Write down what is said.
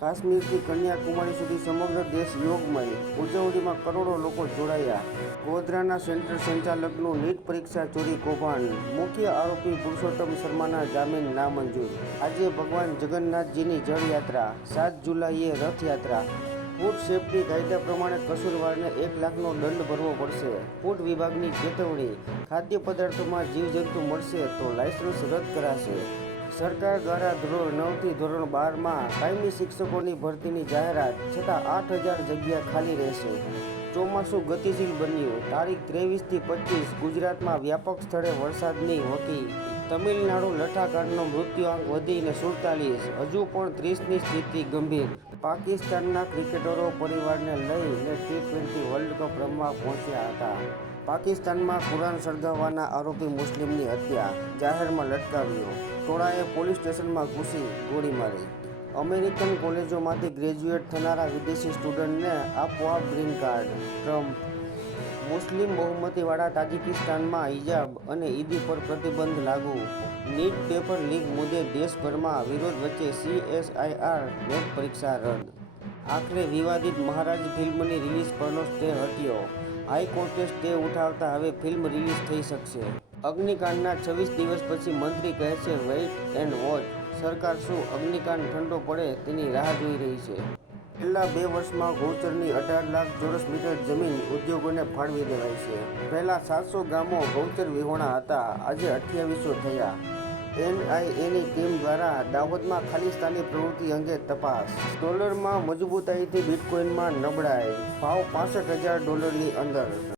કાશ્મીરથી કન્યાકુમારી સુધી સમગ્ર દેશ યોગમય. ઉજવણીમાં કરોડો લોકો જોડાયા. ગોધરાના સેન્ટર સંચાલકનું નીટ પરીક્ષા ચોરી કૌભાંડ. મુખ્ય આરોપી પુરુષોત્તમ શર્માના જામીન નામંજૂર. આજે ભગવાન જગન્નાથજીની જળયાત્રા, સાત જુલાઈએ રથયાત્રા. ફૂડ સેફ્ટી કાયદા પ્રમાણે કસૂરવારને એક લાખનો દંડ ભરવો પડશે. ફૂડ વિભાગની ચેતવણી ખાદ્ય પદાર્થોમાં જીવજંતુ મળશે તો લાયસન્સ રદ કરાશે. સરકાર દ્વારા ધોરણ નવથી ધોરણ બારમાં કાયમી શિક્ષકોની ભરતીની જાહેરાત, છતાં આઠ હજાર જગ્યા ખાલી રહેશે. ચોમાસું ગતિશીલ બન્યું. તારીખ ત્રેવીસથી પચીસ, ગુજરાતમાં વ્યાપક સ્થળે વરસાદની વકી તમિલનાડુ લઠાકારનો મૃત્યુઆંક વધીને સુડતાલીસ, હજુ પણ ત્રીસની સ્થિતિ ગંભીર. પાકિસ્તાનના ક્રિકેટરો પરિવારને લઈને ટી ટ્વેન્ટી વર્લ્ડ કપ રમવા પહોંચ્યા હતા. પાકિસ્તાનમાં કુરાન સળગાવવાના આરોપી મુસ્લિમની હત્યા, જાહેરમાં લટકાવ્યો. ટોળાએ પોલીસ સ્ટેશનમાં ઘૂસી ગોળી મારી. અમેરિકન કોલેજોમાંથી ગ્રેજ્યુએટ થનારા વિદેશી સ્ટુડન્ટને આપોઆપ ગ્રીન કાર્ડ, ટ્રમ્પ. મુસ્લિમ બહુમતીવાળા તાજિકિસ્તાનમાં હિજાબ અને ઈદી પર પ્રતિબંધ લાગુ. નીટ પેપર લીક મુદ્દે દેશભરમાં વિરોધ વચ્ચે સીએસઆઈઆર નેટ પરીક્ષા રદ આખરે વિવાદિત મહારાજ ફિલ્મની રિલીઝ પરનો સ્ટે હટ્યો. હાઈકોર્ટે સ્ટે ઉઠાવતા હવે ફિલ્મ રિલીઝ થઈ શકશે. અગ્નિકાંડના છવ્વીસ દિવસ પછી મંત્રી કહે છે, વેઇટ એન્ડ વોચ. સરકાર શું અગ્નિકાંડ ઠંડો પડે તેની રાહ જોઈ રહી છે. છેલ્લા બે વર્ષમાં ગૌચરની અઢાર લાખ ચોરસ મીટર જમીન ઉદ્યોગોને ફાળવી દેવાઈ છે. પહેલાં સાતસો ગામો ગૌચર વિહોણા હતા, આજે અઠ્યાવીસો થયા. એનઆઈએની ટીમ દ્વારા દાહોદમાં ખાલિસ્તાની પ્રવૃત્તિ અંગે તપાસ. ડોલરમાં મજબૂતાઈથી બિટકોઇનમાં નબળાઈ. ભાવ પાસઠ હજાર ડોલરની અંદર.